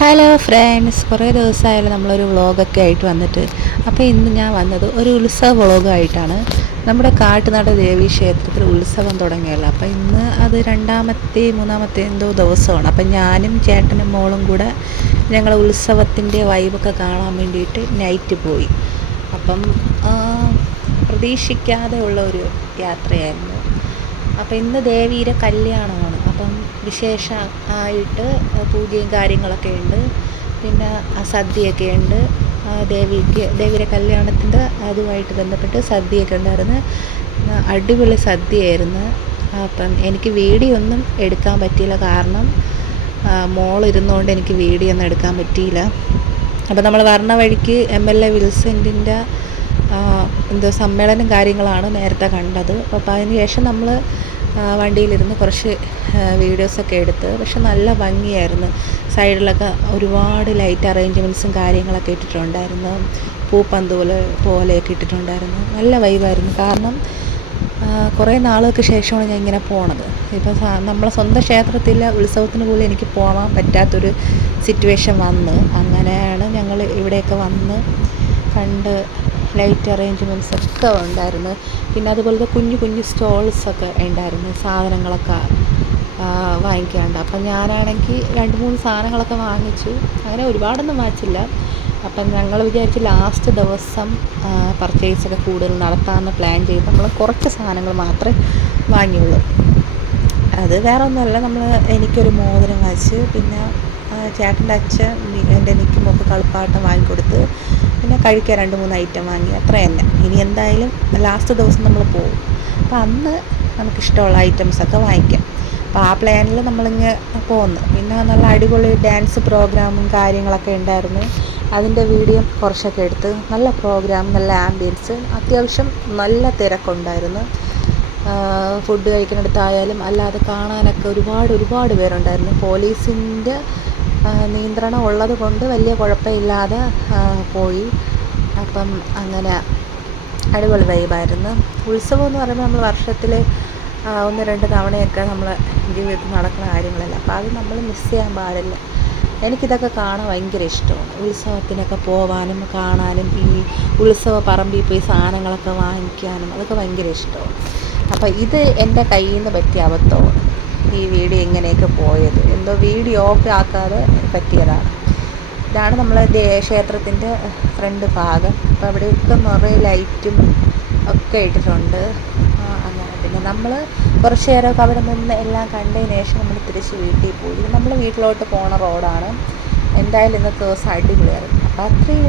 Hello friends, കുറേ ദിവസമായാലും നമ്മളൊരു വ്ളോഗൊക്കെ ആയിട്ട് വന്നിട്ട്. അപ്പോൾ ഇന്ന് ഞാൻ വന്നത് ഒരു ഉത്സവ വ്ളോഗായിട്ടാണ്. നമ്മുടെ കാട്ടുനാട് ദേവീ ക്ഷേത്രത്തിൽ ഉത്സവം തുടങ്ങിയല്ലോ. അപ്പോൾ ഇന്ന് അത് മൂന്നാമത്തെ എന്തോ ദിവസമാണ്. അപ്പം ഞാനും ചേട്ടനും മോളും കൂടെ ഞങ്ങൾ ഉത്സവത്തിൻ്റെ വൈബൊക്കെ കാണാൻ വേണ്ടിയിട്ട് നൈറ്റ് പോയി. അപ്പം പ്രതീക്ഷിക്കാതെ ഉള്ള ഒരു യാത്രയായിരുന്നു. അപ്പം ഇന്ന് ദേവിയുടെ കല്യാണമാണ്. അപ്പം വിശേഷ ആയിട്ട് പൂജയും കാര്യങ്ങളൊക്കെ ഉണ്ട്. പിന്നെ സദ്യയൊക്കെ ഉണ്ട്. ദേവിയുടെ കല്യാണത്തിൻ്റെ അതുമായിട്ട് ബന്ധപ്പെട്ട് സദ്യയൊക്കെ ഉണ്ടായിരുന്നു. അടിപൊളി സദ്യയായിരുന്നു. അപ്പം എനിക്ക് വീഡിയോ ഒന്നും എടുക്കാൻ പറ്റിയില്ല, കാരണം മോളിരുന്നുകൊണ്ട് എനിക്ക് വീഡിയോ ഒന്നും എടുക്കാൻ പറ്റിയില്ല. അപ്പം നമ്മൾ വരണ വഴിക്ക് MLA വിൽസെൻറ്റിൻ്റെ എന്തോ സമ്മേളനം കാര്യങ്ങളാണ് നേരത്തെ കണ്ടത്. അപ്പോൾ അതിന് ശേഷം നമ്മൾ വണ്ടിയിലിരുന്ന് കുറച്ച് വീഡിയോസൊക്കെ എടുത്ത്. പക്ഷെ നല്ല ഭംഗിയായിരുന്നു. സൈഡിലൊക്കെ ഒരുപാട് ലൈറ്റ് അറേഞ്ച്മെൻറ്റ്സും കാര്യങ്ങളൊക്കെ ഇട്ടിട്ടുണ്ടായിരുന്നു. പൂപ്പന്ത് പോലെയൊക്കെ ഇട്ടിട്ടുണ്ടായിരുന്നു. നല്ല വൈബായിരുന്നു. കാരണം കുറേ നാളുകൾക്ക് ശേഷമാണ് ഞാൻ ഇങ്ങനെ പോണത്. ഇപ്പം നമ്മളെ സ്വന്തം ക്ഷേത്രത്തിൽ ഉത്സവത്തിന് പോലും എനിക്ക് പോകാൻ പറ്റാത്തൊരു സിറ്റുവേഷൻ വന്ന്. അങ്ങനെയാണ് ഞങ്ങൾ ഇവിടെയൊക്കെ വന്ന് കണ്ട്. ലൈറ്റ് അറേഞ്ച്മെൻറ്റ്സ് ഒക്കെ ഉണ്ടായിരുന്നു. പിന്നെ അതുപോലത്തെ കുഞ്ഞു കുഞ്ഞു സ്റ്റോൾസൊക്കെ ഉണ്ടായിരുന്നു, സാധനങ്ങളൊക്കെ വാങ്ങിക്കാണ്ട്. അപ്പം ഞാനാണെങ്കിൽ 2-3 സാധനങ്ങളൊക്കെ വാങ്ങിച്ചു. അങ്ങനെ ഒരുപാടൊന്നും വാങ്ങിച്ചില്ല. അപ്പം ഞങ്ങൾ വിചാരിച്ച് ലാസ്റ്റ് ദിവസം പർച്ചേസൊക്കെ കൂടുതൽ നടത്താമെന്ന് പ്ലാൻ ചെയ്ത് നമ്മൾ കുറച്ച് സാധനങ്ങൾ മാത്രമേ വാങ്ങിയുള്ളൂ. അത് വേറെ ഒന്നുമല്ല, എനിക്കൊരു മോതിരം വാങ്ങിച്ച്, പിന്നെ ചേട്ടൻ്റെ അച്ഛൻ എൻ്റെ നിൽക്കുമ്പോൾ കളിപ്പാട്ടം വാങ്ങിക്കൊടുത്ത്, പിന്നെ കഴിക്കാൻ 2-3 ഐറ്റം വാങ്ങി. അത്ര തന്നെ. ഇനി എന്തായാലും ലാസ്റ്റ് ദിവസം നമ്മൾ പോകും. അപ്പോൾ അന്ന് നമുക്കിഷ്ടമുള്ള ഐറ്റംസൊക്കെ വാങ്ങിക്കാം. അപ്പോൾ ആ പ്ലാനിൽ നമ്മളിങ്ങ് പോകുന്നു. പിന്നെ നല്ല അടിപൊളി ഡാൻസ് പ്രോഗ്രാമും കാര്യങ്ങളൊക്കെ ഉണ്ടായിരുന്നു. അതിൻ്റെ വീഡിയോ കുറച്ചൊക്കെ എടുത്ത്. നല്ല പ്രോഗ്രാം, നല്ല ആംബിയൻസ്, അത്യാവശ്യം നല്ല തിരക്കുണ്ടായിരുന്നു. ഫുഡ് കഴിക്കുന്നിടത്തായാലും അല്ലാതെ കാണാനൊക്കെ ഒരുപാട് പേരുണ്ടായിരുന്നു. പോലീസിൻ്റെ നിയന്ത്രണം ഉള്ളത് കൊണ്ട് വലിയ കുഴപ്പമില്ലാതെ പോയി. അപ്പം അങ്ങനെ അടിപൊളി വൈബായിരുന്നു. ഉത്സവം എന്ന് പറയുമ്പോൾ നമ്മൾ വർഷത്തിൽ 1-2 തവണയൊക്കെ നമ്മളെ ജീവിതത്തിൽ നടക്കുന്ന കാര്യങ്ങളല്ല. അപ്പോൾ അത് നമ്മൾ മിസ് ചെയ്യാൻ പാടില്ല. എനിക്കിതൊക്കെ കാണാൻ ഭയങ്കര ഇഷ്ടമാണ്. ഉത്സവത്തിനൊക്കെ പോകാനും കാണാനും ഈ ഉത്സവ പറമ്പിൽ പോയി സാധനങ്ങളൊക്കെ വാങ്ങിക്കാനും അതൊക്കെ ഭയങ്കര ഇഷ്ടമാണ്. അപ്പോൾ ഇത് എൻ്റെ കയ്യിൽ നിന്ന് പറ്റിയ അബദ്ധമാണ്, ഈ വീഡിയോ ഇങ്ങനെയൊക്കെ പോയത്. എന്തോ വീഡിയോ ഓഫ് ആക്കാതെ പറ്റിയതാണ്. ഇതാണ് നമ്മളെ ക്ഷേത്രത്തിൻ്റെ ഫ്രണ്ട് ഭാഗം. അപ്പോൾ അവിടെയൊക്കെ നിറയെ ലൈറ്റും ഒക്കെ ഇട്ടിട്ടുണ്ട്. അങ്ങനെ പിന്നെ നമ്മൾ കുറച്ച് നേരമൊക്കെ അവിടെ നിന്ന് എല്ലാം കണ്ടതിന് ശേഷം നമ്മൾ തിരിച്ച് വീട്ടിൽ പോയി. നമ്മൾ വീട്ടിലോട്ട് പോണ റോഡാണ്. എന്തായാലും ഇന്നത്തെ ദിവസം അടിപൊളിയായിരുന്നു. അപ്പോൾ അത്രയേ